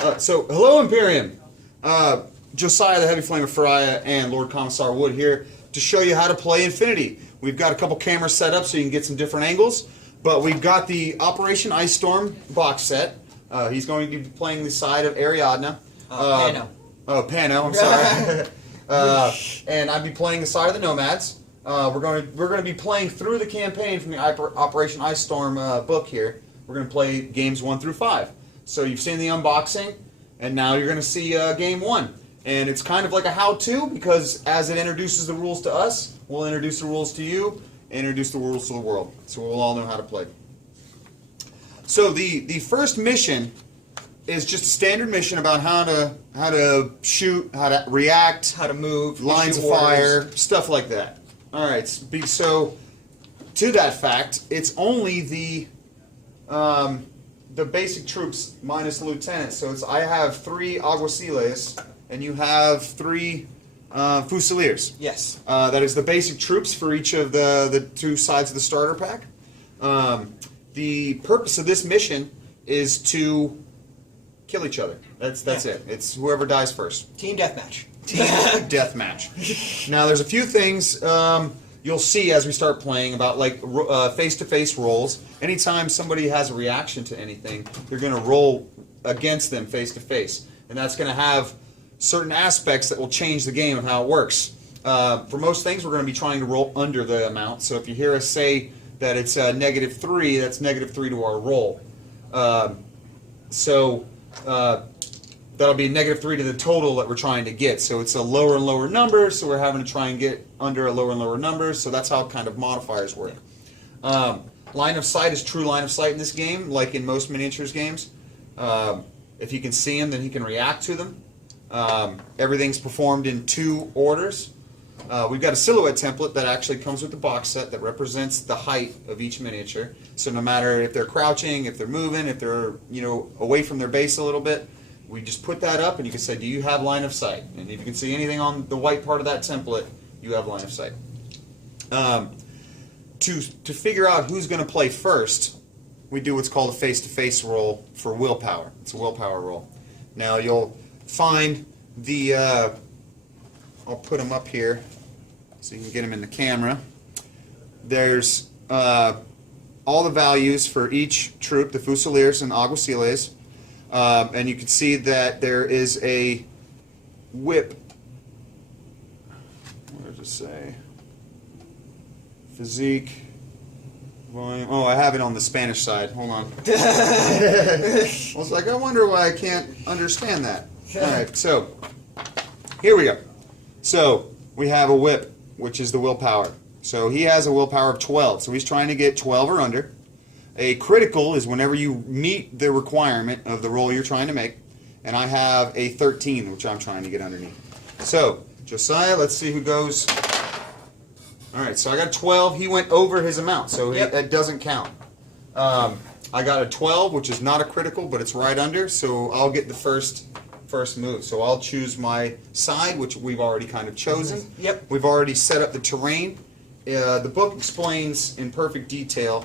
So, hello Imperium! Josiah, the Heavy Flame of Faria, and Lord Commissar Wood here to show you how to play Infinity. We've got a couple cameras set up so you can get some different angles, but we've got the Operation Icestorm box set. He's going to be playing the side of Ariadna. Pano. Oh, Pano, I'm sorry. And I'd be playing the side of the Nomads. We're going to be playing through the campaign from the Operation Icestorm book here. We're going to play games 1 through 5. So you've seen the unboxing, and now you're going to see game 1. And it's kind of like a how-to, because as it introduces the rules to us, we'll introduce the rules to you, introduce the rules to the world. So we'll all know how to play. So the first mission is just a standard mission about how to shoot, how to react, how to move, lines of fire, stuff like that. All right. So to that fact, it's only the basic troops minus the lieutenant. So I have 3 alguaciles and you have 3 fusiliers. Yes. That is the basic troops for each of the 2 sides of the starter pack. The purpose of this mission is to kill each other. That's it. It's whoever dies first. Team deathmatch. Team deathmatch. Now, there's a few things you'll see as we start playing about like face-to-face rolls. Anytime somebody has a reaction to anything, you're going to roll against them face-to-face, and that's going to have certain aspects that will change the game of how it works. For most things, we're going to be trying to roll under the amount. So if you hear us say that it's -3, that's -3 to our roll. That'll be -3 to the total that we're trying to get. So it's a lower and lower number, so we're having to try and get under a lower and lower number. So that's how kind of modifiers work. Line of sight is true line of sight in this game, like in most miniatures games. If he can see them, then he can react to them. Everything's performed in 2 orders. We've got a silhouette template that actually comes with the box set that represents the height of each miniature. So no matter if they're crouching, if they're moving, if they're away from their base a little bit, we just put that up and you can say, do you have line of sight? And if you can see anything on the white part of that template, you have line of sight. To figure out who's going to play first, we do what's called a face-to-face roll for willpower. It's a willpower roll. Now you'll find the, I'll put them up here so you can get them in the camera. There's all the values for each troop, the fusiliers and alguaciles. And you can see that there is a whip. What does it say? Physique. Volume. Oh, I have it on the Spanish side. Hold on. I was like, I wonder why I can't understand that. All right, so here we go. So we have a whip, which is the willpower. So he has a willpower of 12. So he's trying to get 12 or under. A critical is whenever you meet the requirement of the roll you're trying to make. And I have a 13, which I'm trying to get underneath. So, Josiah, let's see who goes. All right, so I got 12. He went over his amount, so that doesn't count. I got a 12, which is not a critical, but it's right under, so I'll get the first move. So I'll choose my side, which we've already kind of chosen. Yep. We've already set up the terrain. The book explains in perfect detail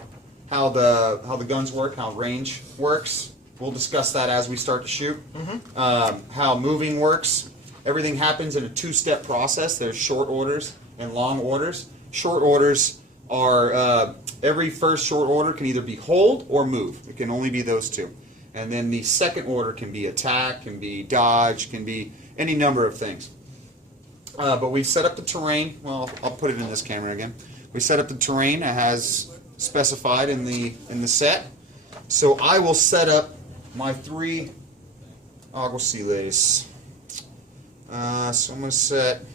how the guns work, how range works. We'll discuss that as we start to shoot. How moving works. Everything happens in a 2-step process. There's short orders and long orders. Short orders are every first short order can either be hold or move. It can only be those 2. And then the second order can be attack, can be dodge, can be any number of things. But we've set up the terrain. Well, I'll put it in this camera again. We set up the terrain as specified in the set. So I will set up my 3 alguaciles. So I'm going to set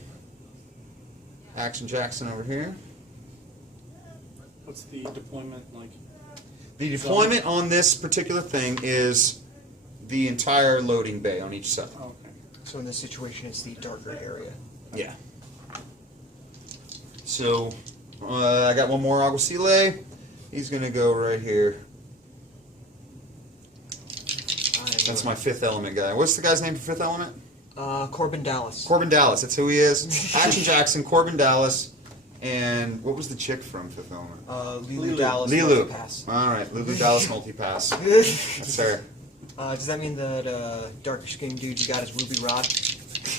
Action Jackson over here. What's the deployment like? The deployment on this particular thing is the entire loading bay on each side. Oh, okay. So in this situation, it's the darker area. Yeah. So I got one more alguacile. He's going to go right here. That's my 5th element guy. What's the guy's name for 5th element? Corbin Dallas. Corbin Dallas, that's who he is. Action Jackson, Corbin Dallas, and what was the chick from 5th Element? Lulu Dallas. Lulu. Multipass. All right, Lulu Dallas Multipass. That's her. Does that mean that darker skin dude you got is Ruby Rod?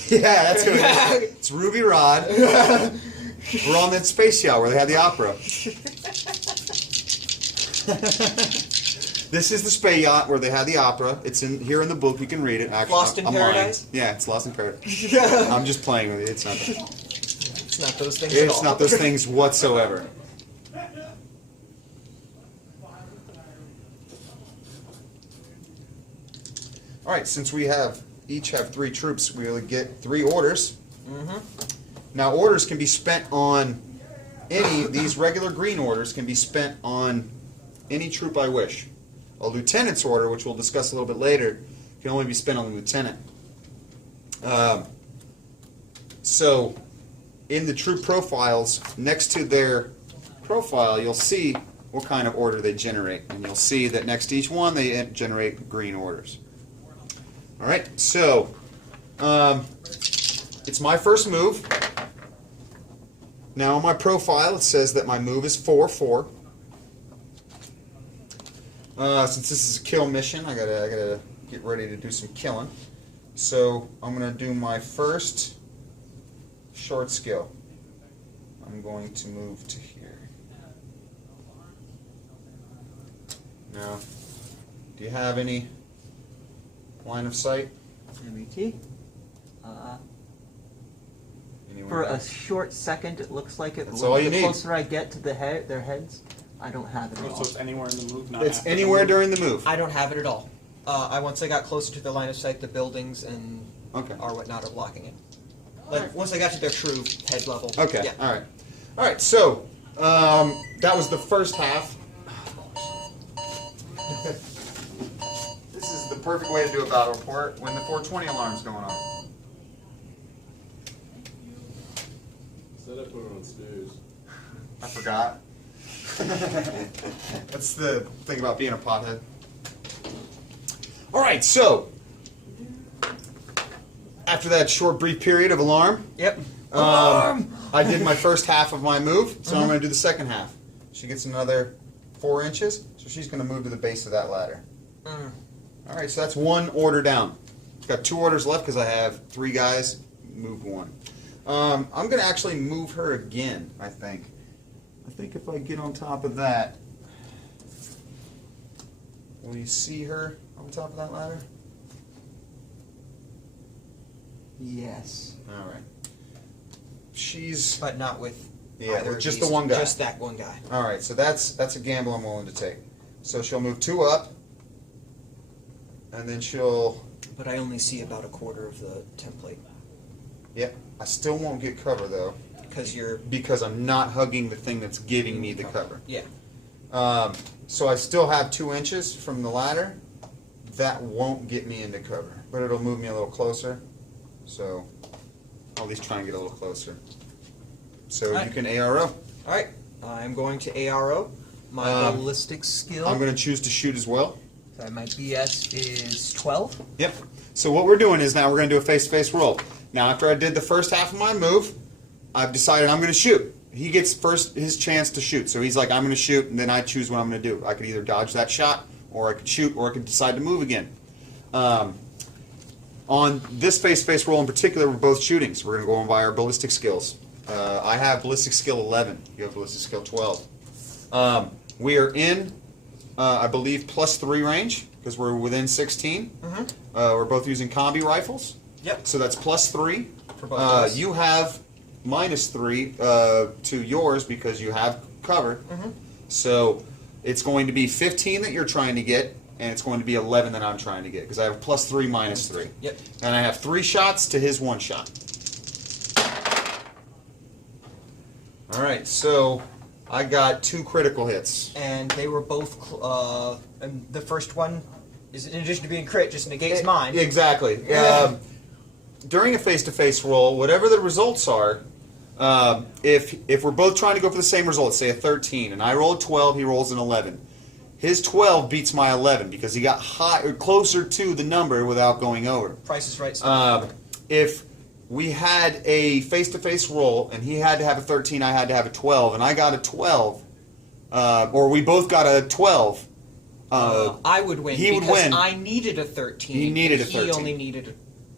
Yeah, that's who it is. It's Ruby Rod. We're on that space yacht where they had the opera. This is the space yacht where they had the opera. It's in here in the book. You can read it. Actually, Lost in Paradise? Lying. Yeah, it's Lost in Paradise. I'm just playing with it. It's not. It's not those things at all. It's not those things whatsoever. All right, since we each have 3 troops, we'll get 3 orders. Now, orders can be spent on these regular green orders can be spent on any troop I wish. A lieutenant's order, which we'll discuss a little bit later, can only be spent on the lieutenant. So, in the troop profiles, next to their profile, you'll see what kind of order they generate. And you'll see that next to each one, they generate green orders. All right, so it's my first move. Now on my profile, it says that my move is 4-4. Since this is a kill mission, I gotta get ready to do some killing. So I'm gonna do my first short skill. I'm going to move to here. Now, do you have any line of sight? MET. Anywhere For a else? short second, it looks like it. That's all you the need. closer I get to their heads, I don't have it at So all. it's anywhere in the move, not It's after the anywhere move? during the move. I don't have it at all. Once I got closer to the line of sight, the buildings and Okay. or whatnot are blocking it. Like once I got to their true head level. Okay. Yeah. All right. All right. So that was the first half. This is the perfect way to do a battle report when the 420 alarm's going on. Said I put it on snooze. I forgot. That's the thing about being a pothead. All right. So after that short, brief period of alarm. Yep. Alarm! I did my first half of my move, so I'm going to do the second half. She gets another 4 inches, so she's going to move to the base of that ladder. All right, so that's 1 order down. Got 2 orders left because I have 3 guys. Move 1. I'm going to actually move her again, I think. I think if I get on top of that, will you see her on top of that ladder? Yes. All right. She's... But not with Yeah, either with of just these, the one guy. Just that one guy. All right, so that's a gamble I'm willing to take. So she'll move 2 up, and then she'll... But I only see about a quarter of the template. Yep. I still won't get cover, though, Because you're... because I'm not hugging the thing that's giving me the cover. Yeah. So I still have 2 inches from the ladder. That won't get me into cover, but it'll move me a little closer. So I'll at least try and get a little closer. So All right. you can ARO. Alright. I'm going to ARO. My ballistic skill. I'm going to choose to shoot as well. So my BS is 12. Yep. So what we're doing is now we're going to do a face-to-face roll. Now after I did the first half of my move, I've decided I'm going to shoot. He gets first his chance to shoot. So he's like, I'm going to shoot, and then I choose what I'm going to do. I could either dodge that shot, or I could shoot, or I could decide to move again. On this face-to-face roll in particular, we're both shooting, so we're going to go on by our ballistic skills. I have ballistic skill 11. You have ballistic skill 12. We are in, I believe, +3 range, because we're within 16. We're both using combi rifles. Yep. So that's +3. For both of us. You have -3 to yours because you have cover. So it's going to be 15 that you're trying to get, and it's going to be 11 that I'm trying to get because I have +3, -3. Yep. And I have 3 shots to his 1 shot. All right, so I got 2 critical hits. And they were both... and the first one is, in addition to being crit, just negates mine. Exactly. During a face-to-face roll, whatever the results are, if we're both trying to go for the same result, say a 13, and I roll a 12, he rolls an 11. His 12 beats my 11 because he got closer to the number without going over. Price is right. Stuff. If we had a face-to-face roll and he had to have a 13, I had to have a 12, and I got a 12, or we both got a 12, I would win. he would because win. I needed a 13. He needed a He 13. only needed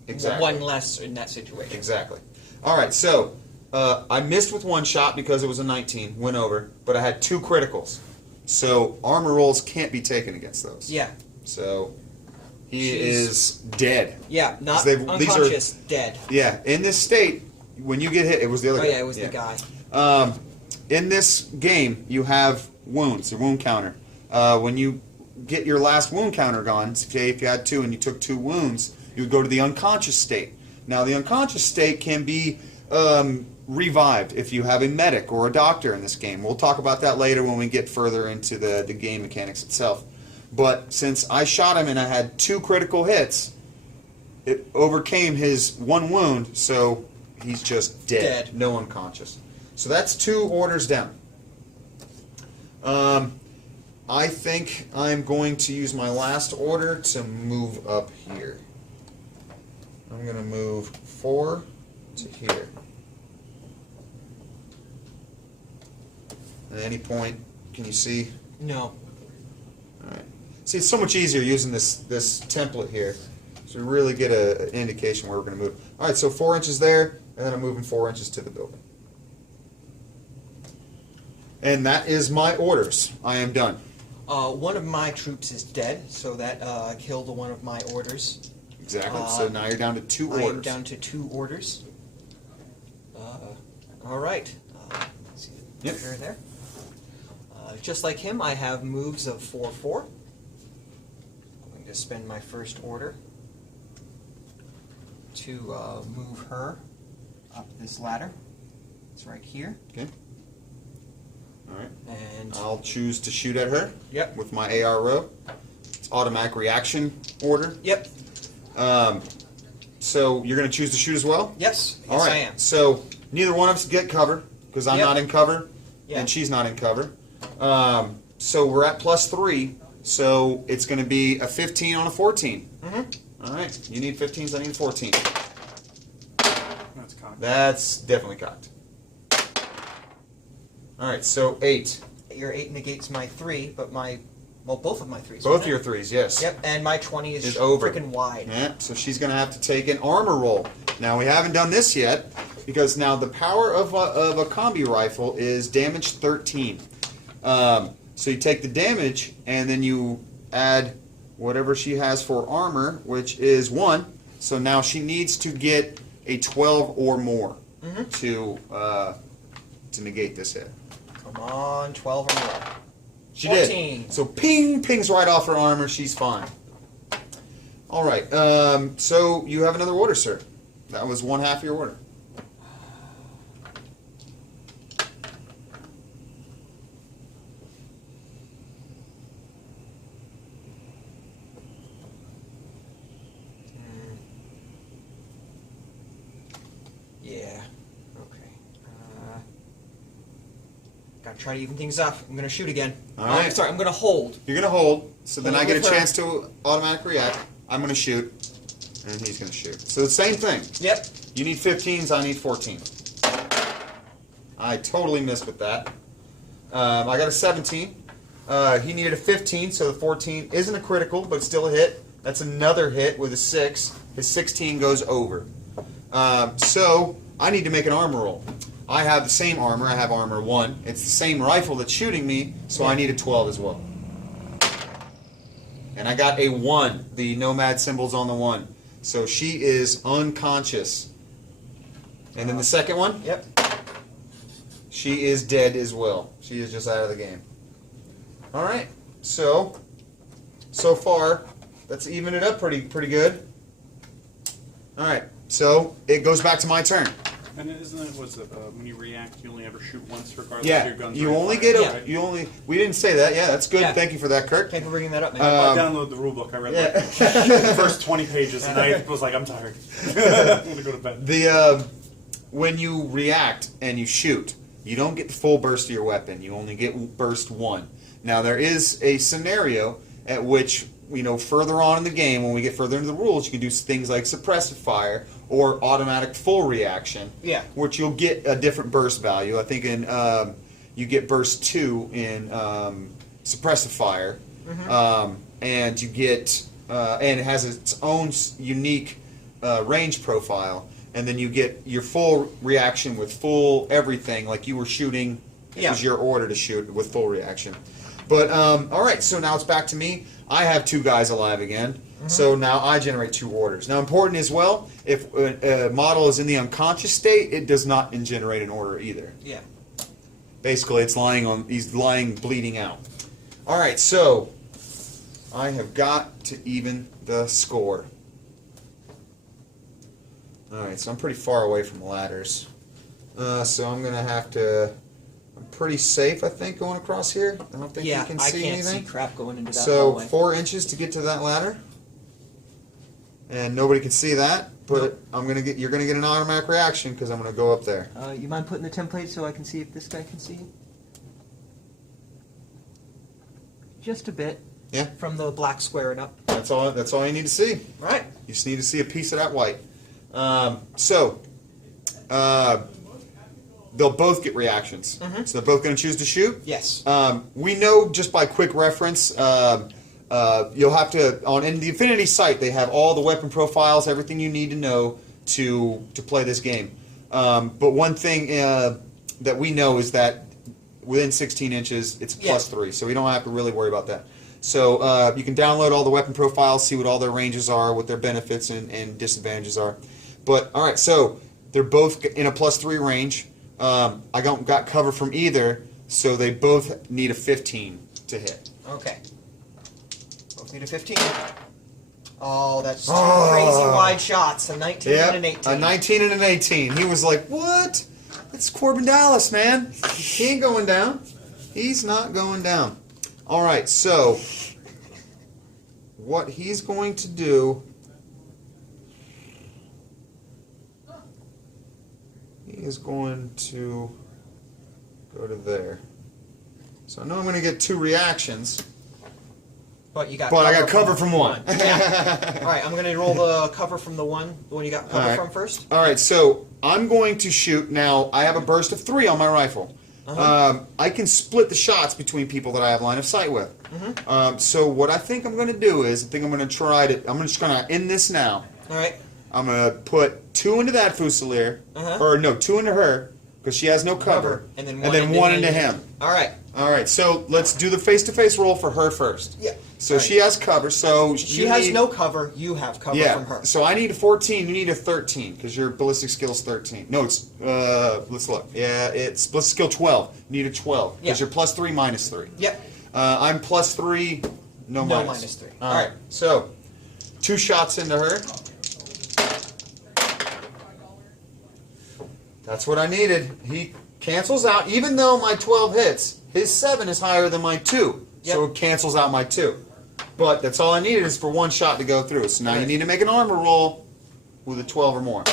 Exactly. one less in that situation. Exactly. All right, so I missed with one shot because it was a 19, went over, but I had 2 criticals. So armor rolls can't be taken against those. Yeah. So he She's- is dead. Yeah, not these are- unconscious, dead. Yeah, in this state, when you get hit, it was the other Oh guy. yeah, it was the guy. In this game, you have wounds, a wound counter. When you get your last wound counter gone, say if you had 2 and you took 2 wounds, you would go to the unconscious state. Now, the unconscious state can be revived if you have a medic or a doctor in this game. We'll talk about that later when we get further into the game mechanics itself. But since I shot him and I had 2 critical hits, it overcame his 1 wound, so he's just dead. No unconscious. So that's 2 orders down. I think I'm going to use my last order to move up here. I'm going to move 4 to here. At any point, can you see? No. All right. See, it's so much easier using this template here, so we really get an indication where we're going to move. All right, so 4 inches there, and then I'm moving 4 inches to the building. And that is my orders. I am done. One of my troops is dead, so that killed one of my orders. Exactly. So now you're down to 2 orders. I am down to 2 orders. All right. Let's see the Yep. picture there. Just like him, I have moves of 4/4. I'm going to spend my first order to move her up this ladder. It's right here. Okay. All right. And I'll choose to shoot at her. Yep. With my AR row. It's automatic reaction order. Yep. So you're going to choose to shoot as well? Yes. All Yes, right. I am. So neither one of us get cover because I'm Yep. not in cover Yeah. and she's not in cover. So we're at +3. So it's going to be a 15 on a 14. Mm-hmm. All right. You need 15s. I need a 14. That's cocked. That's definitely cocked. All right. So 8. Your 8 negates my 3, but both of my 3s. Both of your 3s, yes. Yep, and my 20 is over. freaking wide. Yeah, so she's going to have to take an armor roll. Now, we haven't done this yet, because now the power of a combi rifle is damage 13. So you take the damage, and then you add whatever she has for armor, which is 1. So now she needs to get a 12 or more to negate this hit. Come on, 12 or more. She 14. did. So pings right off her armor. She's fine. All right. So you have another order, sir. That was 1/2 of your order. Yeah. Okay. Gotta try to even things up. I'm gonna shoot again. All Oh, right. I'm sorry. I'm gonna hold. You're gonna hold. So then I'm I gonna get a move her. chance to automatic react. I'm gonna shoot, and he's gonna shoot. So the same thing. Yep. You need 15s. I need 14. I totally missed with that. I got a 17. He needed a 15, so the 14 isn't a critical, but it's still a hit. That's another hit with a 6. His 16 goes over. So I need to make an armor roll. I have the same armor. I have armor 1. It's the same rifle that's shooting me, so I need a 12 as well. And I got a 1. The nomad symbol's on the 1. So she is unconscious. And then the second one? Yep. She is dead as well. She is just out of the game. All right. So far, that's evened it up pretty good. All right. So it goes back to my turn. And isn't it, when you react, you only ever shoot once regardless of Yeah. your guns? You are only fired, get right? we didn't say that. Yeah, that's good. Yeah. Thank you for that, Kurt. Thank you for bringing that up, man. I downloaded the rulebook. I read Yeah. the first 20 pages, and I was like, I'm tired. I'm gonna go to bed. The when you react and you shoot, you don't get the full burst of your weapon. You only get burst 1. Now there is a scenario at which, further on in the game, when we get further into the rules, you can do things like suppressive fire or automatic full reaction. Yeah. Which you'll get a different burst value. I think you get burst 2 in suppressive fire, and you get and it has its own unique range profile, and then you get your full reaction with full everything, like you were shooting. It was your order to shoot with full reaction. But all right, so now it's back to me. I have 2 guys alive again. So now I generate 2 orders. Now, important as well, if a model is in the unconscious state, it does not generate an order either. Yeah. Basically, he's lying bleeding out. All right, so I have got to even the score. All right, so I'm pretty far away from ladders. So I'm going to have to... I'm pretty safe, I think, going across here. I don't think you can see anything. I can't see crap going into that So hallway. 4 inches to get to that ladder, and nobody can see that. But you're gonna get an automatic reaction because I'm gonna go up there. You mind putting the template so I can see if this guy can see? Just a bit. Yeah, From the black square and up. that's all. That's all you need to see. Right. You just need to see a piece of that white. They'll both get reactions. So they're both gonna choose to shoot. Yes. We know just by quick reference. You'll have to in the Affinity site. They have all the weapon profiles, everything you need to know to play this game. But one thing that we know is that within 16 inches, it's a +3, so we don't have to really worry about that. So you can download all the weapon profiles, see what all their ranges are, what their benefits and disadvantages are. But all right, so they're both in a +3 range. I got cover from either, so they both need a 15 to hit. Okay. Both need a 15. Oh, that's 2 crazy wide shots. A 19 and an 18. A 19 and an 18. He was like, what? It's Corbin Dallas, man. He ain't going down. He's not going down. All right, so what he's going to do... He is going to go to there. So I know I'm going to get 2 reactions. But I got cover from one. Yeah. All right, I'm going to roll the cover from the one you got cover from first. All right, so I'm going to shoot. Now, I have a burst of 3 on my rifle. I can split the shots between people that I have line of sight with. So what I think I'm going to do is, I'm just going to end this now. All right. I'm going to put 2 into that Fusilier. Or no, 2 into her, because she has no cover. And then 1 into him. All right. All right, so let's do the face-to-face roll for her first. Yeah. So she has cover, so she has no cover, you have cover from her. So I need a 14, you need a 13, because your ballistic skill's 13. No, it's, let's look. Yeah, it's ballistic skill 12. You need a 12, because you're +3, -3. Yep. I'm +3, no minus. -3. All right, so 2 shots into her. That's what I needed. He cancels out, even though my 12 hits, his 7 is higher than my 2. So it cancels out my 2. But that's all I needed is for 1 shot to go through. So now you need to make an armor roll with a 12 or more.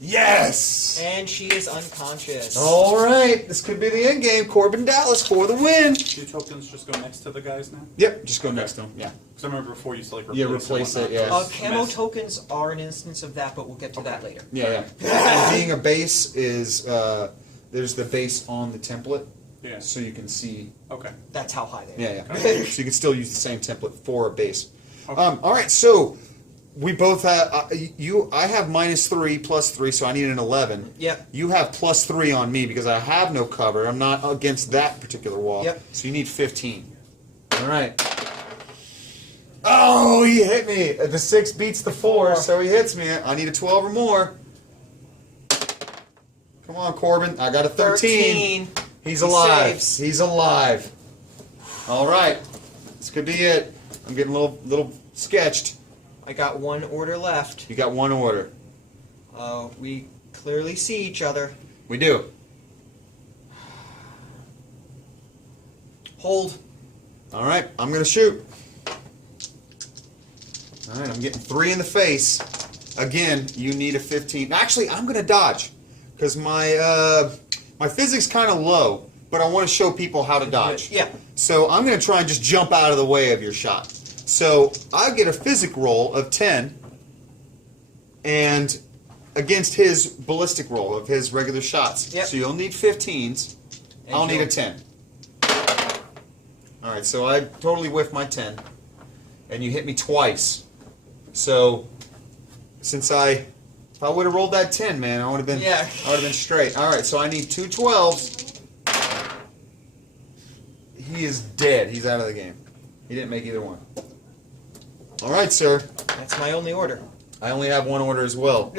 Yes! And she is unconscious. All right, this could be the end game. Corbin Dallas for the win. Do tokens just go next to the guys now? Yep, just go next to him. Yeah. Because I remember before you used to like replace it. Yeah. Camo tokens are an instance of that, but we'll get to that later. Yeah. And being a base is there's the base on the template. Yeah. So you can see. Okay. That's how high they are. Yeah. So you can still use the same template for a base. Okay. All right, so we both have I have -3 +3, so I need an 11. Yep. You have +3 on me because I have no cover. I'm not against that particular wall. Yep. So you need 15. All right. Oh, he hit me. The 6 beats the 4, so he hits me. I need a 12 or more. Come on, Corbin. I got a 13. He's alive. Saves. He's alive. All right. This could be it. I'm getting a little sketched. I got 1 order left. You got 1 order. We clearly see each other. We do. Hold. All right. I'm going to shoot. All right. I'm getting 3 in the face. Again, you need a 15. Actually, I'm going to dodge because my physics kind of low, but I want to show people how to dodge. Yeah. So I'm going to try and just jump out of the way of your shot. So I get a physic roll of 10, and against his ballistic roll of his regular shots. Yep. So you'll need 15s. And I'll need a you'll- 10. All right, so I totally whiffed my 10, and you hit me twice. So, if I would have rolled that 10, man, I would have been straight. All right, so I need 2 12s. He is dead. He's out of the game. He didn't make either one. All right, sir. That's my only order. I only have one order as well.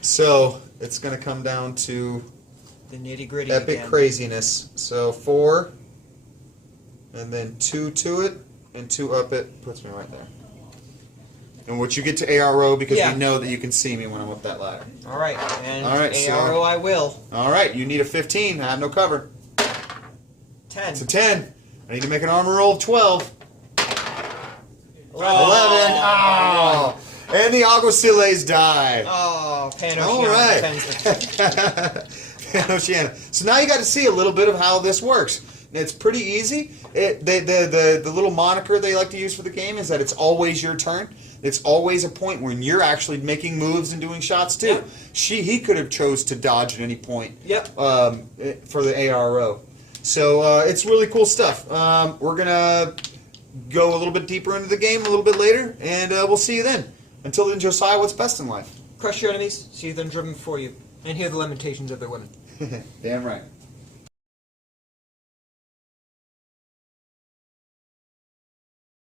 So it's going to come down to The nitty gritty. epic again. craziness. So 4, and then 2 to it, and 2 up it, puts me right there. And what you get to ARO because we know that you can see me when I'm up that ladder. All right, and All right, ARO I will. All right, you need a 15. I have no cover. 10. It's a 10. I need to make an armor roll of 12. 11. Oh. And the Alguacilles die. Oh, Pan-Oceania All right. defends the Oceania. So now you got to see a little bit of how this works. It's pretty easy. The little moniker they like to use for the game is that it's always your turn. It's always a point when you're actually making moves and doing shots too. Yeah. He could have chose to dodge at any point. Yep. For the ARO. So it's really cool stuff. We're gonna go a little bit deeper into the game a little bit later, and we'll see you then. Until then, Josiah, what's best in life? Crush your enemies, see them driven before you, and hear the lamentations of their women. Damn right.